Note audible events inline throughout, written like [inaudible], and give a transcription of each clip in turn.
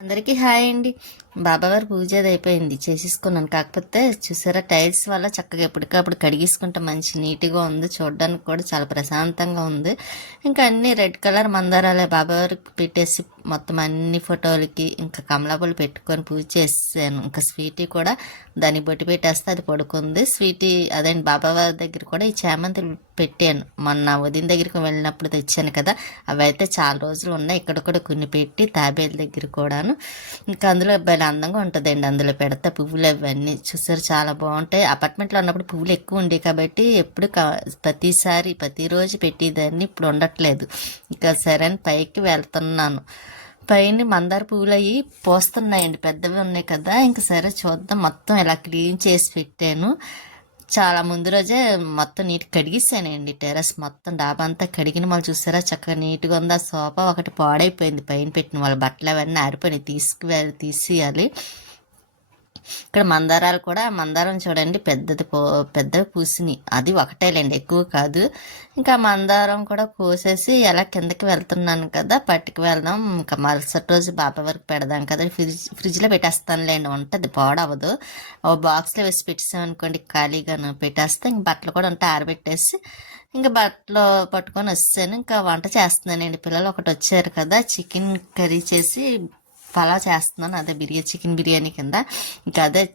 అందరికీ హాయ్ అండి. బాబావారి పూజ అది అయిపోయింది. చేసేసుకున్నాను. కాకపోతే చూసారా టైల్స్ వల్ల చక్కగా ఎప్పటికప్పుడు కడిగేసుకుంటే మంచి నీట్గా ఉంది. చూడడానికి కూడా చాలా ప్రశాంతంగా ఉంది. ఇంకా అన్ని రెడ్ కలర్ మందారాలే బాబావారికి పెట్టేసి మొత్తం అన్ని ఫోటోలకి ఇంకా కమలాపూలు పెట్టుకొని పూజ చేసాను ఇంకా స్వీటీ కూడా దాన్ని బొట్టి పెట్టేస్తే అది పడుకుంది. స్వీటీ అదేంటి బాబావారి దగ్గర కూడా ఈ చామంతులు పెట్టాను. మొన్న ఉదయం దగ్గరికి వెళ్ళినప్పుడు తెచ్చాను కదా అవి అయితే చాలా రోజులు ఉన్నాయి. ఇక్కడ కూడా కొన్ని పెట్టి తాబేల దగ్గర కూడా కూడాను ఇంకా అందులో భలే అందంగా ఉంటుందండి. అందులో పెడితే పువ్వులు అవన్నీ. చూసారు చాలా బాగుంటాయి. అపార్ట్మెంట్లో ఉన్నప్పుడు పువ్వులు ఎక్కువ ఉండే కాబట్టి ఎప్పుడు క- ప్రతిసారి ప్రతిరోజు పెట్టేదాన్ని ఇప్పుడు ఉండట్లేదు. ఇంకా సరే అని పైకి వెళ్తున్నాను. పైన మందార పువ్వులు అవి పోస్తున్నాయండి. పెద్దవి ఉన్నాయి కదా. ఇంకా సరే చూద్దాం. మొత్తం ఇలా క్లీన్ చేసి పెట్టాను. చాలా ముందు రోజే మొత్తం నీట్ కడిగిస్తానండి టెర్రస్ మొత్తం డాబా అంతా కడిగిన వాళ్ళు చూసారా? చక్కగా నీట్గా ఉందా. సోఫా ఒకటి పాడైపోయింది. పైన పెట్టిన వాళ్ళ బట్టలు అవన్నీ ఆరిపోయినాయి. తీసుకువెళ్ళి తీసేయాలి. ఇక్కడ మందారాలు కూడా మందారం చూడండి పెద్దది పో పెద్దవి పూసినాయి. అది ఒకటేలేండి ఎక్కువ కాదు. ఇంకా మందారం కూడా కోసేసి ఎలా కిందకి వెళ్తున్నాను కదా పట్టుకు వెళ్దాం. ఇంకా మరుసటి రోజు బాబా వరకు పెడదాం కదా. ఫ్రిడ్జ్ ఫ్రిడ్జ్లో పెట్టేస్తానులేండి ఉంటుంది పాడవదు ఓ బాక్స్లో వేసి పెట్టేసాం అనుకోండి ఖాళీగాను పెట్టేస్తే ఇంక బట్టలు కూడా ఉంటే ఆరబెట్టేసి ఇంకా బట్టలు పట్టుకొని వస్తాను ఇంకా వంట చేస్తున్నానండి పిల్లలు ఒకటి వచ్చారు కదా చికెన్ కర్రీ చేసి పలావ్ చేస్తున్నాను. అదే బిర్యానీ చికెన్ బిర్యానీ కింద. ఇంకా అదే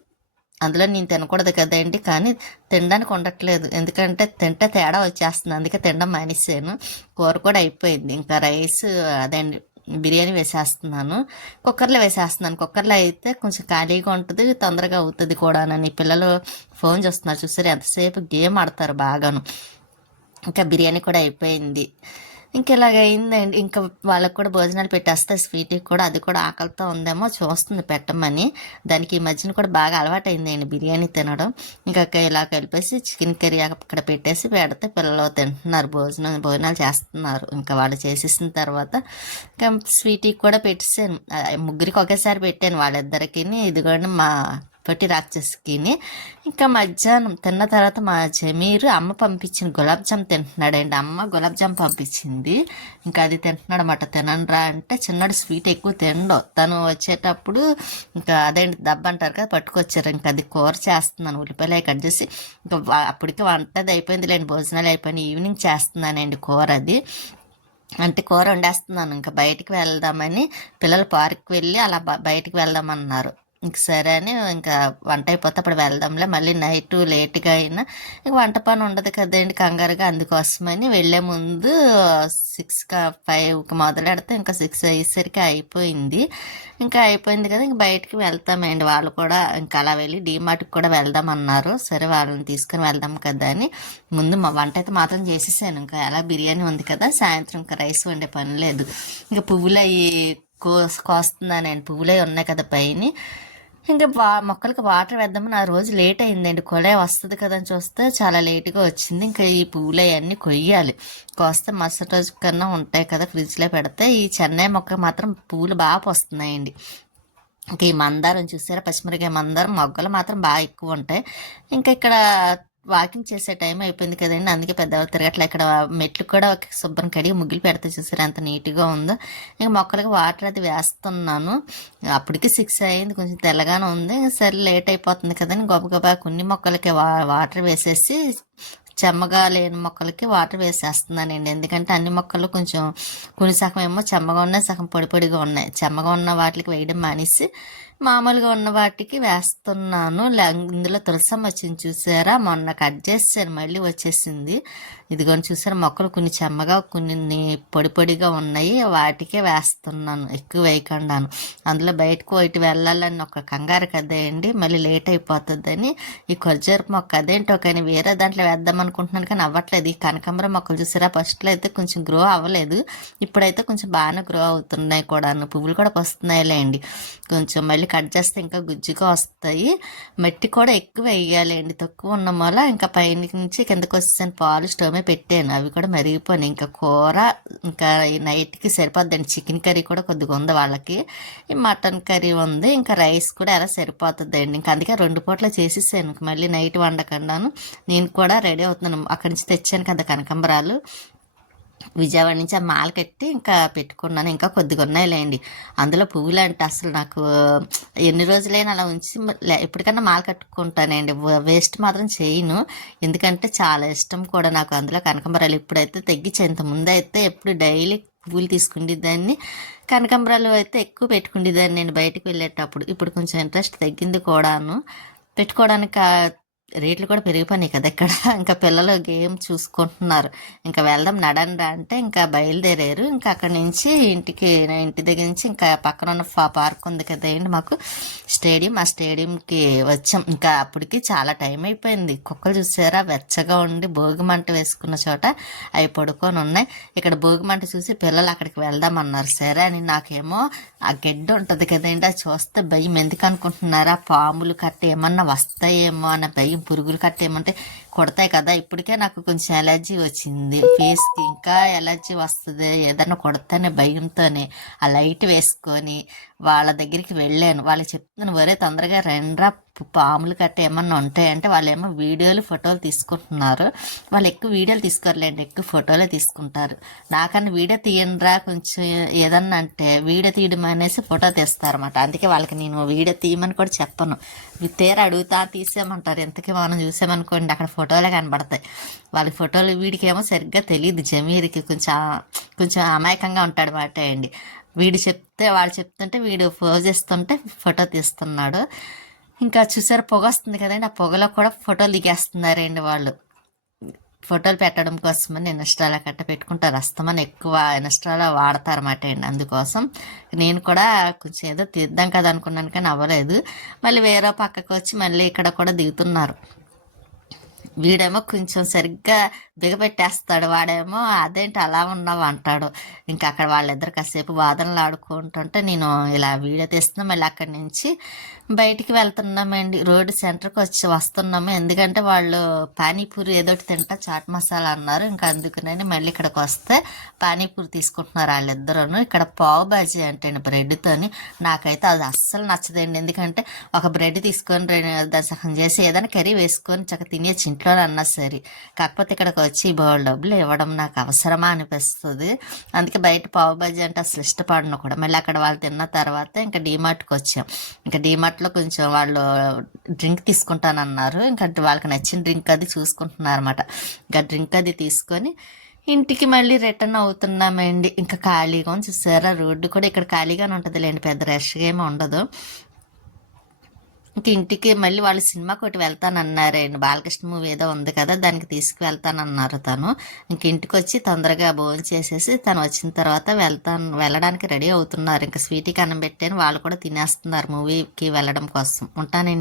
అందులో నేను తినకూడదు కదండి కానీ తినడానికి ఉండట్లేదు. ఎందుకంటే తింటే తేడా వచ్చేస్తుంది. అందుకే తినడం మానేసాను. కూర కూడా అయిపోయింది. ఇంకా రైస్ అదండి బిర్యానీ వేసేస్తున్నాను. కుక్కర్లో వేసేస్తున్నాను. కుక్కర్లో అయితే కొంచెం ఖాళీగా ఉంటుంది తొందరగా అవుతుంది కూడా అని. పిల్లలు ఫోన్ చూస్తున్నారు. చూసారు? ఎంతసేపు గేమ్ ఆడతారు బాగాను. ఇంకా బిర్యానీ కూడా అయిపోయింది. ఇంకా ఇలాగ అయిందండి ఇంకా వాళ్ళకి కూడా భోజనాలు పెట్టేస్తే స్వీట్ కూడా అది కూడా ఆకలితో ఉందేమో చూస్తుంది పెట్టమని. దానికి ఈ మధ్యన కూడా బాగా అలవాటైందండి బిర్యానీ తినడం. ఇంకా ఇలా కలిపేసి చికెన్ కర్రీ అక్కడ పెట్టేసి పెడితే పిల్లలు తింటున్నారు భోజనం భోజనాలు చేస్తున్నారు. ఇంకా వాళ్ళు చేసేసిన తర్వాత ఇంకా స్వీట్ కూడా పెట్టేసాను. ముగ్గురికి ఒకేసారి పెట్టాను వాళ్ళిద్దరికి ఇదిగోండి మా పొట్టి రాక్షసికిని. ఇంకా మధ్యాహ్నం తిన్న తర్వాత మా జమీరు అమ్మ పంపించిన గులాబ్ జామ్ తింటున్నాడండి. అమ్మ గులాబ్ జామ్ పంపించింది. ఇంకా అది తింటున్నాడు అన్నమాట తినండ్రా అంటే చిన్నడు స్వీట్ ఎక్కువ తినడు తను వచ్చేటప్పుడు ఇంకా అదేంటి దెబ్బ అంటారు కదా పట్టుకొచ్చారు. ఇంకా అది కూర చేస్తున్నాను. ఉల్లిపాయలు అవి కట్ చేసి ఇంకా అప్పటికి వంట అది అయిపోయింది లేండి భోజనాలు అయిపోయినాయి. ఈవినింగ్ చేస్తున్నానండి కూర అది. అంటే కూర వండేస్తున్నాను. ఇంకా బయటికి వెళ్దామని పిల్లలు పార్క్కి వెళ్ళి అలా బయటికి వెళ్దామన్నారు. ఇంక సరే అని ఇంకా వంట అయిపోతే అప్పుడు వెళ్దాంలే. మళ్ళీ నైట్ లేట్గా అయినా ఇంక వంట పని ఉండదు కదండి కంగారుగా. అందుకోసమని వెళ్ళే ముందు సిక్స్ ఫైవ్కి మొదలెడితే ఇంకా సిక్స్ అయ్యేసరికి అయిపోయింది. ఇంకా అయిపోయింది కదా ఇంక బయటికి వెళ్తామండి. వాళ్ళు కూడా ఇంకా అలా వెళ్ళి డీమార్ట్కి కూడా వెళ్దామన్నారు. సరే వాళ్ళని తీసుకుని వెళ్దాం కదా అని. ముందు మా వంట అయితే మాత్రం చేసేసాను. ఇంకా ఎలా బిర్యానీ ఉంది కదా సాయంత్రం ఇంకా రైస్ వండే పని లేదు. ఇంకా పువ్వులు అవి కోస్ కోస్తున్నానండి. పువ్వులే అవి ఉన్నాయి కదా పైన. ఇంకా వా మొక్కలకి వాటర్ వేద్దామని ఆ రోజు లేట్ అయిందండి. కొలే వస్తుంది కదా అని చూస్తే చాలా లేట్గా వచ్చింది. ఇంకా ఈ పువ్వులు అవన్నీ కొయ్యాలి. కోస్తే మరుసటి రోజు కన్నా ఉంటాయి కదా ఫ్రిడ్జ్లో పెడితే. ఈ చెన్నై మొక్క మాత్రం పువ్వులు బాగా వస్తున్నాయండి ఇంకా ఈ మందారం చూసారా? పచ్చిమిరకాయ మందారం మొగ్గలు మాత్రం బాగా ఎక్కువ ఉంటాయి. ఇంకా ఇక్కడ వాకింగ్ చేసే టైం అయిపోయింది కదండి. అందుకే పెద్ద తిరగట్లే. ఇక్కడ మెట్లు కూడా ఒక శుభ్రం కడిగి ముగ్గులు పెడితే చూసారు? ఎంత నీట్గా ఉందో. ఇంకా మొక్కలకి వాటర్ అది వేస్తున్నాను. అప్పటికి సిక్స్ అయింది. కొంచెం తెల్లగానే ఉంది. సరే లేట్ అయిపోతుంది కదండి. గబగబా కొన్ని మొక్కలకి వా వాటర్ వేసేసి చెమ్మగా లేని మొక్కలకి వాటర్ వేసేస్తున్నానండి. ఎందుకంటే అన్ని మొక్కలు కొంచెం కొన్ని సగం ఏమో చెమ్మగా ఉన్నాయి సగం పొడి పొడిగా ఉన్నాయి. చెమ్మగా ఉన్న వాటికి వేయడం మానేసి మామూలుగా ఉన్న వాటికి వేస్తున్నాను. ఇందులో తులసమ్మ వచ్చింది చూసారా? మొన్న కట్ చేసాను మళ్ళీ వచ్చేసింది. ఇదిగోని చూసారా? మొక్కలు కొన్ని చెమ్మగా కొన్ని పొడి పొడిగా ఉన్నాయి. వాటికే వేస్తున్నాను ఎక్కువ వేయకుండాను. అందులో బయటకు ఇటు వెళ్ళాలని ఒక కంగారు కదేయండి. మళ్ళీ లేట్ అయిపోతుందని ఈ కొరజేరు మొక్క అదేంటో కానీ వేరే దాంట్లో వేద్దాం అనుకుంటున్నాను కానీ అవ్వట్లేదు. ఈ కనకాంబరం మొక్కలు చూసారా? ఫస్ట్లో అయితే కొంచెం గ్రో అవ్వలేదు. ఇప్పుడైతే కొంచెం బాగానే గ్రో అవుతున్నాయి కూడాను. పువ్వులు కూడా వస్తున్నాయిలేండి. కొంచెం మళ్ళీ కట్ చేస్తే ఇంకా గుజ్జుగా వస్తాయి. మట్టి కూడా ఎక్కువ వేయాలండి. తక్కువ ఉన్న మూల ఇంకా పైన నుంచి కిందకు వచ్చేసాను పాలు స్టవ్ మీద పెట్టాను. అవి కూడా మరిగిపోయినాయి. ఇంకా కూర ఇంకా నైట్కి సరిపోద్దండి. చికెన్ కర్రీ కూడా కొద్దిగా ఉంది వాళ్ళకి. ఈ మటన్ కర్రీ ఉంది. ఇంకా రైస్ కూడా ఎలా సరిపోతుందండి. ఇంకా అందుకే రెండు పూట్ల చేసేసాను. మళ్ళీ నైట్ వండకుండాను నేను కూడా రెడీ అవుతున్నాను. అక్కడి నుంచి తెచ్చాను కదా కనకాంబరాలు. విజయవాడ నుంచి ఆ మాల కట్టి ఇంకా పెట్టుకున్నాను. ఇంకా కొద్దిగా ఉన్నాయిలేండి. అందులో పువ్వులు అంటే అసలు నాకు ఎన్ని రోజులైనా అలా ఉంచి ఎప్పటికన్నా ఎప్పటికైనా మాల కట్టుకుంటానండి. వేస్ట్ మాత్రం చేయను. ఎందుకంటే చాలా ఇష్టం కూడా నాకు అందులో కనకంబరాలు. ఇప్పుడైతే తగ్గించే. ఇంత ముందైతే ఎప్పుడు డైలీ పువ్వులు తీసుకుండేదాన్ని. కనకంబరాలు అయితే ఎక్కువ పెట్టుకుండేదాన్ని నేను బయటకు వెళ్ళేటప్పుడు. ఇప్పుడు కొంచెం ఇంట్రెస్ట్ తగ్గింది కూడాను. పెట్టుకోవడానికి రేట్లు కూడా పెరిగిపోయినాయి కదా ఇక్కడ. [laughs] ఇంకా పిల్లలు గేమ్ చూసుకుంటున్నారు. ఇంకా వెళ్దాం నడండి అంటే ఇంకా బయలుదేరారు. ఇంకా అక్కడి నుంచి ఇంటికి ఇంటి దగ్గర నుంచి ఇంకా పక్కన ఉన్న పార్క్ ఉంది కదా ఏంటి మాకు? స్టేడియం. ఆ స్టేడియంకి వచ్చాం. ఇంకా అప్పటికి చాలా టైం అయిపోయింది. కుక్కలు చూసారా? వెచ్చగా ఉండి భోగి మంట వేసుకున్న చోట అవి పడుకొని ఉన్నాయి. ఇక్కడ భోగి మంట చూసి పిల్లలు అక్కడికి వెళ్దామన్నారు సరే అని నాకేమో ఆ గెడ్డ ఉంటుంది కదండి అది చూస్తే భయం. ఎందుకు అనుకుంటున్నారా? పాములు కట్ట ఏమన్నా వస్తాయేమో అన్న భయం. పురుగులు కట్టేయమంటే కొడతాయి కదా ఇప్పటికే నాకు కొంచెం ఎలర్జీ వచ్చింది. ఫేస్కి ఇంకా ఎలర్జీ వస్తుంది. ఏదన్నా కొడతానే భయంతోనే. ఆ లైట్ వేసుకొని వాళ్ళ దగ్గరికి వెళ్ళాను. వాళ్ళు చెప్తున్నాను వరే తొందరగా రెండ్రా. పాములు కట్ట ఏమన్నా ఉంటాయంటే వాళ్ళు ఏమో వీడియోలు ఫోటోలు తీసుకుంటున్నారు. వాళ్ళు ఎక్కువ వీడియోలు తీసుకోరులేండి ఎక్కువ ఫోటోలే తీసుకుంటారు. నాకన్నా వీడియో తీయండిరా కొంచెం ఏదన్నా అంటే వీడియో తీయడం అనేసి ఫోటో తీస్తారన్నమాట. అందుకే వాళ్ళకి నేను వీడియో తీయమని కూడా చెప్పను. తీర అడుగుతా తీసేయమంటారు. ఎంతకీ మనం చూసామనుకోండి అక్కడ ఫోటోలే కనబడతాయి. వాళ్ళ ఫోటోలు వీడికి ఏమో సరిగ్గా తెలియదు జమీరికి కొంచెం కొంచెం అమాయకంగా ఉంటాడు మాట అండి. వీడు చెప్ చెప్తే వాళ్ళు చెప్తుంటే వీడు పోజ్ చేస్తుంటే ఫోటో తీస్తున్నాడు. ఇంకా చూసారు పొగ వస్తుంది కదండి ఆ పొగలో కూడా ఫోటోలు దిగేస్తున్నారండి వాళ్ళు. ఫోటోలు పెట్టడం కోసమని ఇన్స్టాలో కట్ట పెట్టుకుంటారు. అస్తమని ఎక్కువ ఇన్స్టాలో వాడతారన్నమాట అండి. అందుకోసం నేను కూడా కొంచెం ఏదో తీద్దాం కదా అనుకున్నాను కానీ అవ్వలేదు. మళ్ళీ వేరే పక్కకు వచ్చి మళ్ళీ ఇక్కడ కూడా దిగుతున్నారు. వీడేమో కొంచెం సరిగ్గా బిగపెట్టేస్తాడు వాడేమో అదేంటి అలా ఉన్నావు అంటాడు. ఇంకా అక్కడ వాళ్ళిద్దరు కాసేపు వాదనలు ఆడుకుంటుంటే నేను ఇలా వీడియో తీస్తున్నాం మళ్ళీ అక్కడి నుంచి బయటికి వెళ్తున్నామండి. రోడ్డు సెంటర్కి వచ్చి వస్తున్నాము. ఎందుకంటే వాళ్ళు పానీపూరి ఏదో ఒకటి తింటా చాట్ మసాలా అన్నారు. ఇంకా అందుకని మళ్ళీ ఇక్కడికి వస్తే పానీపూరి తీసుకుంటున్నారు వాళ్ళిద్దరూ ఇక్కడ పావు బాజీ అంటే బ్రెడ్తోని. నాకైతే అది అస్సలు నచ్చదండి. ఎందుకంటే ఒక బ్రెడ్ తీసుకొని రెండు దశకం చేసి ఏదైనా కర్రీ వేసుకొని చక్క తినేసి ఇంట్లో అన్నా సరే. కాకపోతే ఇక్కడికి వచ్చి బోల్ డబ్బులు ఇవ్వడం నాకు అవసరమా అనిపిస్తుంది. అందుకే బయట పావు బజ్జీ అంటే అసలు ఇష్టపడను కూడా. మళ్ళీ అక్కడ వాళ్ళు తిన్న తర్వాత ఇంకా డీమార్ట్కి వచ్చాం. ఇంకా డీమార్ట్లో కొంచెం వాళ్ళు డ్రింక్ తీసుకుంటానన్నారు. ఇంకా వాళ్ళకి నచ్చిన డ్రింక్ అది చూసుకుంటున్నారు అనమాట ఇంకా డ్రింక్ అది తీసుకొని ఇంటికి మళ్ళీ రిటర్న్ అవుతున్నామండి. ఇంకా ఖాళీగా చూసారా రోడ్డు కూడా ఇక్కడ ఖాళీగానే ఉంటుంది లేండి పెద్ద రష్గా ఏమీ ఉండదు. ఇంక ఇంటికి మళ్ళీ వాళ్ళు సినిమాకి ఒకటి వెళ్తానన్నారండి బాలకృష్ణ మూవీ ఏదో ఉంది కదా దానికి తీసుకువెళ్తానన్నారు తను. ఇంక ఇంటికి వచ్చి తొందరగా భోజనం చేసేసి తను వచ్చిన తర్వాత వెళ్తాను వెళ్ళడానికి రెడీ అవుతున్నారు. ఇంకా స్వీట్కి అన్నం పెట్టాను వాళ్ళు కూడా తినేస్తున్నారు మూవీకి వెళ్ళడం కోసం. ఉంటానండి.